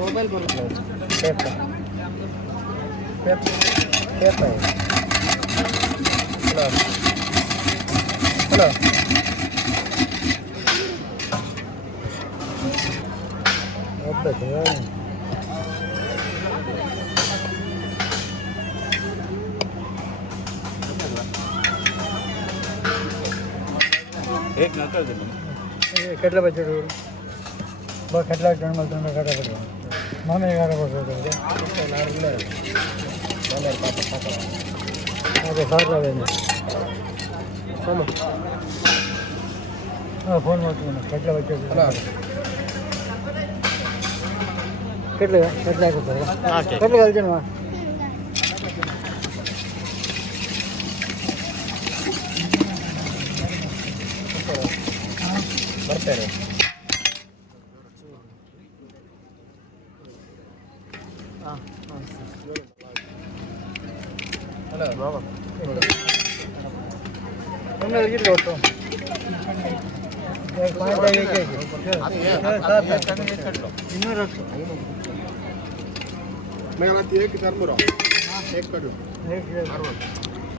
mobile hello एक नकल दे કેટલા બજેટ બસ કેટલા જણમાં તમને કાઢા પડે મને કાઢા પડે સારા આવે ને હા ફોન વાંચું કેટલા બજેટ કેટલા કેટલા જણમાં ಬರ್ತಾರೆ ಹಲೋ ಬಾಬಾ ಒಮ್ಮೆ ಒಟ್ಟು ಇನ್ನೂರು मैं एक धर्म रहा एक करूँ